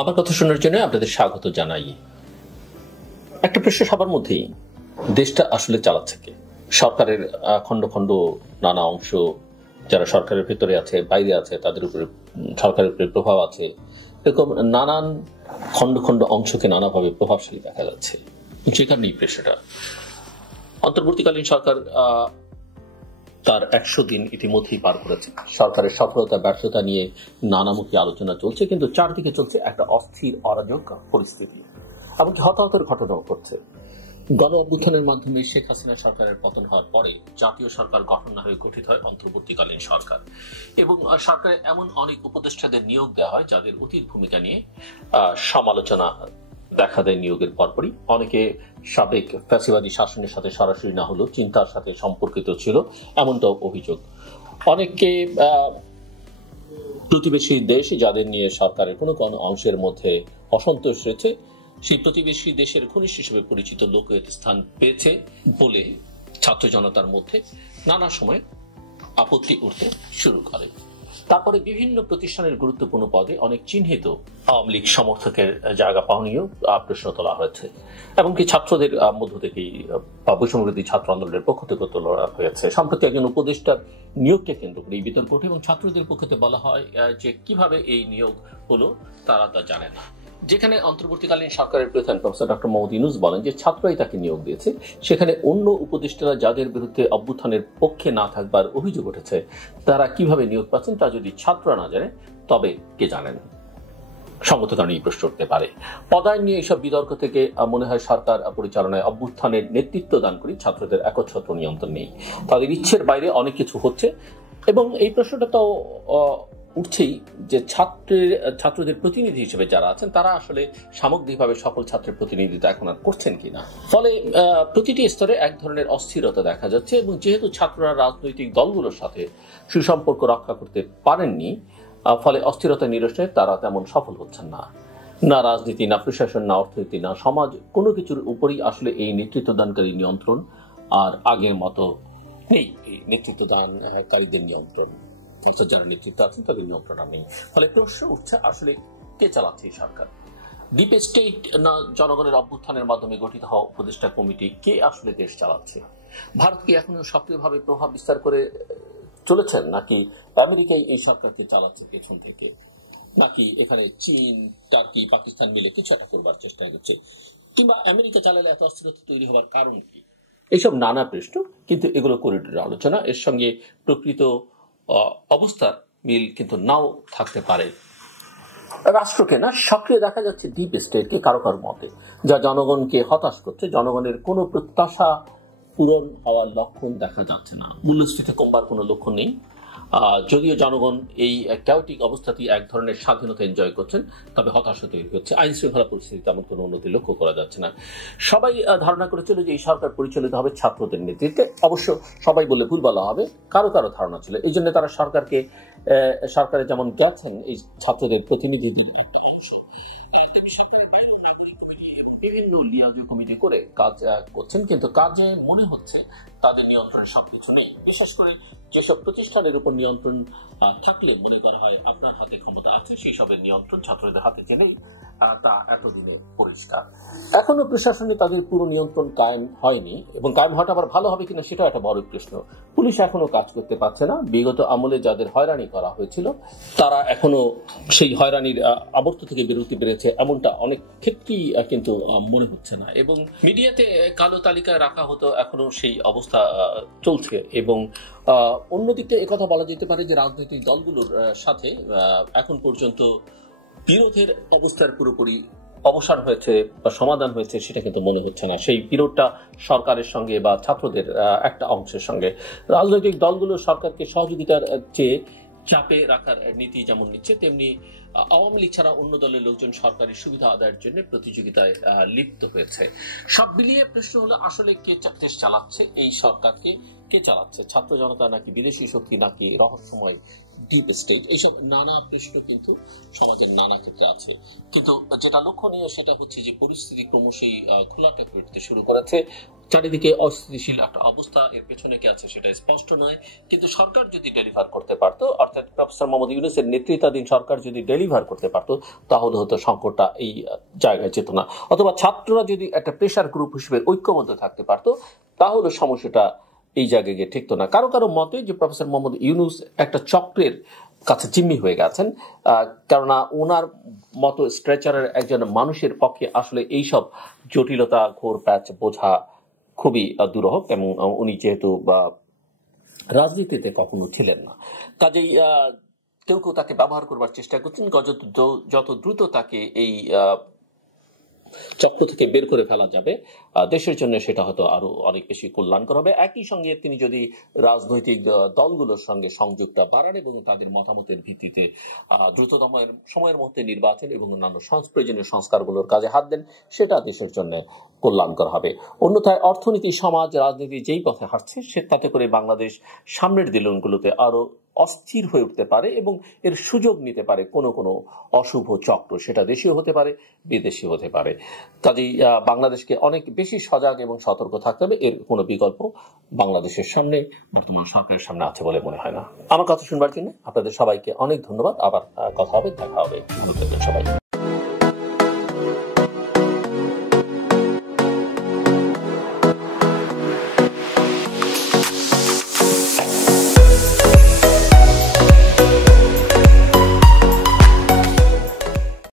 আমার কথা শোনার জন্য আপনাদের স্বাগত জানাই। একটা প্রশ্ন সবার মধ্যেই, দেশটা আসলে চালাচ্ছে কে? সরকারের খণ্ড খণ্ড নানা অংশ, যারা সরকারের ভেতরে আছে, বাইরে আছে, তাদের উপরে সরকারের উপরে প্রভাব আছে, এরকম নানান খণ্ড খণ্ড অংশকে নানাভাবে প্রভাবশালী দেখা যাচ্ছে। যে কারণেই প্রশ্নটা, অন্তর্বর্তীকালীন সরকার তার ১০০ দিন ইতিমধ্যেই পার করেছে। সরকারের সফলতা ব্যর্থতা নিয়ে নানামুখী আলোচনা চলছে, কিন্তু চারদিকে চলছে একটা অস্থির অরাজক পরিস্থিতি, এমনকি হতাহতের ঘটনাও ঘটছে। গণ অভ্যুত্থানের মাধ্যমে শেখ হাসিনা সরকারের পতন হওয়ার পরে জাতীয় সরকার গঠন না হয়ে গঠিত হয় অন্তর্বর্তীকালীন সরকার, এবং সরকারে এমন অনেক উপদেষ্টাদের নিয়োগ দেওয়া হয় যাদের অতীত ভূমিকা নিয়ে সমালোচনা দেখা দেয় নিয়োগের পরপরই। অনেকে সাবেক ফ্যাসিবাদী শাসনের সাথে সরাসরি না হলেও চিন্তার সাথে সম্পর্কিত ছিল, এমনটাও অভিযোগ। অনেককে প্রতিবেশী দেশ যাদের নিয়ে সরকারের কোনো কোনো অংশের মধ্যে অসন্তোষ রয়েছে, সেই প্রতিবেশী দেশের ঘনিষ্ঠ হিসেবে পরিচিত লোক এতে স্থান পেয়েছে বলে ছাত্র জনতার মধ্যে নানা সময় আপত্তি উঠতে শুরু করে। তারপরে বিভিন্ন প্রতিষ্ঠানের গুরুত্বপূর্ণ পদে অনেক চিহ্নিত আওয়ামী লীগ সমর্থকের জায়গা পাওয়া নিয়েও প্রশ্ন তোলা হয়েছে, এমনকি ছাত্রদের মধ্য থেকেই বৈষম্যবিরোধী ছাত্র আন্দোলনের পক্ষ থেকে তোলা হয়েছে। সম্প্রতি একজন উপদেষ্টার নিয়োগকে কেন্দ্র করে এই বিতর্ক ওঠে এবং ছাত্রদের পক্ষ থেকে বলা হয় যে কিভাবে এই নিয়োগ হলো তারা তা জানে না। যেখানে অন্তর্বর্তীকালীন সরকারের প্রধান প্রফেসর ডক্টর মোহাম্মদ ইউনূস বলেন যে ছাত্রই তাকে নিয়োগ দিয়েছে, সেখানে অন্য উপদেষ্টারা যাদের বিরুদ্ধে অভ্যুত্থানের পক্ষে না থাকবার অভিযোগ উঠেছে তারা কিভাবে নিয়োগ পাচ্ছেন তা যদি ছাত্ররা না জানে তবে কে জানেন? সঙ্গত কারণে এই প্রশ্ন উঠতে পারে। পদায়ন নিয়ে এইসব বিতর্ক থেকে মনে হয় সরকার পরিচালনায় অভ্যুত্থানের নেতৃত্ব দান করি ছাত্রদের একচ্ছত্র নিয়ন্ত্রণ নেই, তাদের ইচ্ছের বাইরে অনেক কিছু হচ্ছে। এবং এই প্রশ্নটা তো উঠছেই যে ছাত্রদের প্রতিনিধি হিসেবে যারা আছেন তারা আসলে সামগ্রিকভাবে সকল ছাত্রের প্রতিনিধিত্ব এখন আর করছেন কিনা। ফলে প্রতিটি স্তরে এক ধরনের অস্থিরতা দেখা যাচ্ছে, এবং যেহেতু ছাত্ররা রাজনৈতিক দলগুলোর সাথে সুসম্পর্ক রক্ষা করতে পারেননি, ফলে অস্থিরতা নিরসনে তারা তেমন সফল হচ্ছেন না। না রাজনীতি, না প্রশাসন, না অর্থনীতি, না সমাজ, কোনো কিছুর উপরই আসলে এই নেতৃত্ব দানকারী নিয়ন্ত্রণ আর আগের মতো নেই। নেতৃত্ব দানকারীদের নিয়ন্ত্রণ, যারা নেতৃত্ব আছেন তাদের নিয়ন্ত্রণ নেই। ফলে প্রশ্ন উঠছে আসলে কে চালাচ্ছে এই সরকার? ডিপ স্টেট না জনগণের অভ্যুত্থানের মাধ্যমে গঠিত হওয়া উপদেষ্টা কমিটি কে আসলে দেশ চালাচ্ছে? ভারত কি এখনো সক্রিয়ভাবে প্রভাব বিস্তার করে চলেছেন, নাকি আমেরিকাই এই সরকারকে চালাচ্ছে পেছন থেকে, নাকি এখানে চীন, টার্কি, পাকিস্তান মিলে কিছু একটা করবার চেষ্টা করছে, কিংবা আমেরিকা চালালে এত অস্থিরতা তৈরি হওয়ার কারণ কি? এইসব নানা প্রশ্ন, কিন্তু এগুলো করিডোরের আলোচনা, এর সঙ্গে প্রকৃত অবস্থার মিল কিন্তু নাও থাকতে পারে। রাষ্ট্রকে না সক্রিয় দেখা যাচ্ছে ডিপ স্টেটকে কারো কারো মতে, যা জনগণকে হতাশ করছে। জনগণের কোনো প্রত্যাশা পূরণ হওয়ার লক্ষণ দেখা যাচ্ছে না, মূল্যস্ফীতি কমবার কোনো লক্ষণ নেই। যদিও জনগণ এই ক্যাওটিক অবস্থাতেই এক ধরনের স্বাধীনতা এনজয় করছেন, তবে হতাশা তৈরি হচ্ছে। আইন শৃঙ্খলা পরিস্থিতি তেমন কোনো উন্নতি লক্ষ্য করা যাচ্ছে না। সবাই ধারণা করেছিল যে এই সরকার পরিচালিত হবে ছাত্রদের নেতৃত্বে। অবশ্য সবাই বলে ভুল বলা হবে, কারো কারো ধারণা ছিল। এই জন্য তারা সরকারে যেমন গেছেন এই ছাত্রদের প্রতিনিধিদের বিভিন্ন লিয়াজো কমিটি করে কাজ করছেন, কিন্তু কাজে মনে হচ্ছে তাদের নিয়ন্ত্রণে সবকিছু নেই। বিশেষ করে যেসব প্রতিষ্ঠানের উপর নিয়ন্ত্রণ থাকলে মনে করা হয় আপনার হাতে ক্ষমতা আছে, সেই সবের নিয়ন্ত্রণ ছাত্রদের হাতে জেনেই তা এতদিনে পরিষ্কার। এখনো প্রশাসনে তাদের পুরো নিয়ন্ত্রণ কায়েম হয়নি, এবং কায়েম হওয়াটা আবার ভালো হবে কিনা সেটাও একটা বড় প্রশ্ন। পুলিশ এখনো কাজ করতে পারছে না। বিগত আমলে যাদের হয়রানি করা হয়েছিল তারা এখনো সেই হয়রানির আবর্ত থেকে বেরোতে পেরেছে, এমনটা অনেক ক্ষেত্রেই কিন্তু মনে হচ্ছে না। এবং মিডিয়াতে কালো তালিকায় রাখা হতো, এখনো সেই অবস্থা চলছে। এবং অন্যদিকে একথা বলা যেতে পারে যে রাজনৈতিক দলগুলোর সাথে এখন পর্যন্ত বিরোধের অবস্থার পুরোপুরি অবসান হয়েছে বা সমাধান হয়েছে সেটা কিন্তু মনে হচ্ছে না। সেই বিরোধটা সরকারের সঙ্গে বা ছাত্রদের একটা অংশের সঙ্গে। রাজনৈতিক দলগুলো সরকারকে সহযোগিতার চেয়ে চাপে রাখার নীতি যেমন নিচ্ছে, তেমনি আওয়ামী লীগ ছাড়া অন্য দলের লোকজন সরকারি সুবিধা আদায়ের জন্য প্রতিযোগিতায় লিপ্ত হয়েছে। সব মিলিয়ে প্রশ্ন হলো আসলে কে দেশ চালাচ্ছে? এই সরকারকে কে চালাচ্ছে? ছাত্র জনতা, নাকি বিদেশি শক্তি, নাকি রহস্যময় ডিপ স্টেট, এইসব নানা প্রশ্ন কিন্তু সমাজের নানা ক্ষেত্রে আছে। কিন্তু যেটা লক্ষণীয় সেটা হচ্ছে যে পরিস্থিতি ক্রমশই খোলাটে হয়ে উঠতে শুরু করেছে। চারিদিকে অস্থিতিশীল একটা অবস্থা, এর পেছনে কি আছে সেটা স্পষ্ট নয়। কিন্তু সরকার যদি ডেলিভার করতে পারতো, অর্থাৎ প্রফেসর মোহাম্মদ ইউনূসের নেতৃত্বাধীন সরকার যদি ডেলিভার করতে পারতো, তাহলে হয়তো সংকটটা এই জায়গায় যেত না। অথবা ছাত্ররা যদি একটা প্রেশার গ্রুপ হিসেবে ঐক্যবদ্ধ থাকতে পারতো, তাহলে সমস্যাটা এই জায়গায় গিয়ে ঠেকতো না। কারো কারো মতে যে প্রফেসর মোহাম্মদ ইউনূস একটা চক্রের কাছে জিম্মি হয়ে গেছেন, কেননা ওনার মতো স্ট্রেচারের একজন মানুষের পক্ষে আসলে এইসব জটিলতা ঘোর প্যাচ বোঝা খুবই দুরূহ, এবং উনি যেহেতু রাজনীতিতে কখনো ছিলেন না, কাজেই কেউ কেউ তাকে ব্যবহার করবার চেষ্টা করছেন। যত দ্রুত তাকে এই চক্র থেকে বের করে ফেলা যাবে দেশের জন্য, সেটা হয়তো আরো অনেক বেশি কল্যাণকর হবে। একই সঙ্গে তিনি যদি রাজনৈতিক দলগুলোর সঙ্গে সংযোগটা বাড়ান এবং তাদের মতামতের ভিত্তিতে দ্রুততম সময়ের মধ্যে নির্বাচন এবং অন্যান্য প্রয়োজনীয় সংস্কারগুলোর কাজে হাত দেন, সেটা দেশের জন্য কল্যাণকর হবে। অন্যথায় অর্থনীতি, সমাজ, রাজনীতি যেই পথে হাঁটছে, সে তাতে করে বাংলাদেশ সামনের দিনগুলোতে আরো অস্থির হয়ে উঠতে পারে এবং এর সুযোগ নিতে পারে কোনো কোনো অশুভ চক্র, সেটা দেশীয় হতে পারে, বিদেশি হতে পারে। কাজেই বাংলাদেশকে অনেক বেশি সজাগ এবং সতর্ক থাকতে হবে। এর কোনো বিকল্প বাংলাদেশের সামনে, বর্তমান সরকারের সামনে আছে বলে মনে হয় না। আমার কথা শুনবার জন্য আপনাদের সবাইকে অনেক ধন্যবাদ। আবার কথা হবে, দেখা হবে। ভালো থাকবেন সবাই।